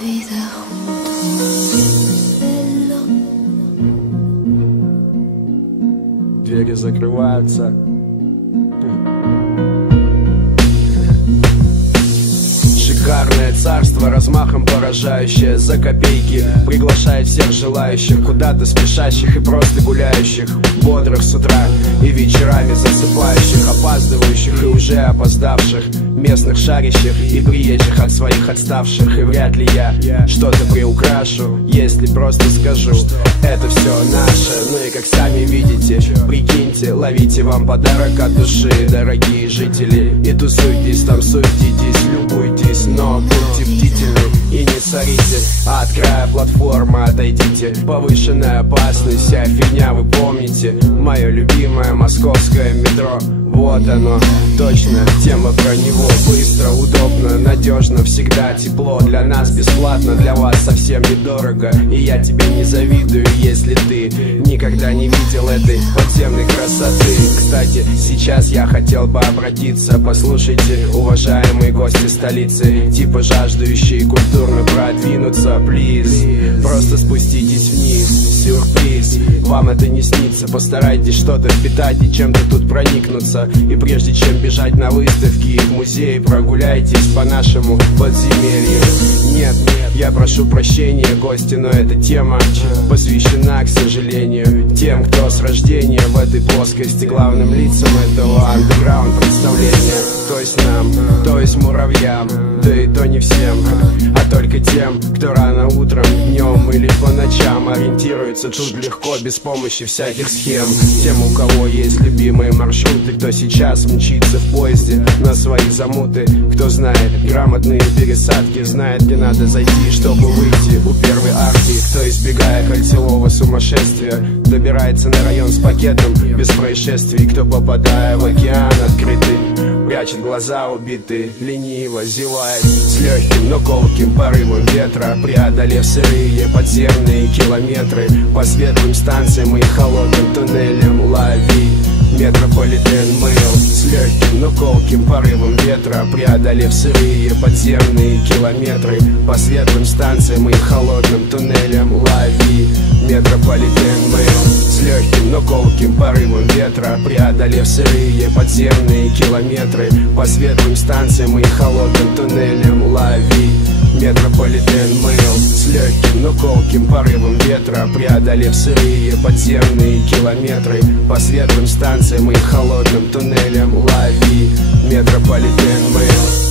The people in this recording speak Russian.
vida junto a un velo. Двери закрываются. Шикарное царство, размахом поражающее, за копейки приглашает всех желающих, куда-то спешащих и просто гуляющих, бодрых с утра и вечерами засыпающих, опаздывающих и уже опоздавших, местных шарящих и приезжих от своих отставших. И вряд ли я что-то приукрашу, если просто скажу: это все наше. Ну и как сами видите, прикиньте, ловите вам подарок от души, дорогие жители, и тусуйтесь, там суетитесь, любуйтесь, но будьте бдительны и не сорите. От края платформы отойдите, повышенная опасность, вся фигня, вы помните. Мое любимое московское метро, вот оно, точно, тема про него. Быстро, удобно, надежно, всегда тепло. Для нас бесплатно, для вас совсем недорого. И я тебе не завидую, если ты никогда не видел этой подземной красоты. Кстати, сейчас я хотел бы обратиться: послушайте, уважаемые гости столицы, типа жаждущие культурно продвинуться, плиз, просто спуститесь вниз, сюрприз, вам это не снится. Постарайтесь что-то впитать и чем-то тут проникнуться. И прежде чем бежать на выставки и в музей, прогуляйтесь по нашему подземелью. Нет, я прошу прощения, гости, но эта тема посвящена, к сожалению, тем, кто с рождения в этой плоскости, главным лицам этого андеграунд представления. То есть нам, то есть муравьям, да и то не всем, а только тем, кто рано утром, днем или по ночам ориентируется тут легко, без помощи всяких схем. Тем, у кого есть любимые маршруты, кто сейчас мчится в поезде на свои замуты, кто знает грамотные пересадки, знает, где надо зайти, чтобы выйти у первой арки, кто, избегая кольцевого сумасшествия, добирается на район с пакетом без происшествий, кто, попадая в океан открытый, прячет глаза убитые, лениво зевает с легким, но колким порывом ветра, преодолев сырые подземные километры по светлым станциям и холодным туннелям. Лови метрополитен мейл с легким, но колким порывом ветра, преодолев сырые подземные километры по светлым станциям и холодным туннелям. Лови метрополитен мейл с легким, но колким порывом ветра, преодолев сырые подземные километры по светлым станциям и холодным туннелям. Лови метрополитен мейл с легким, но колким порывом ветра, преодолев сырые подземные километры по светлым станциям и холодным туннелям. Лови метрополитен мейл.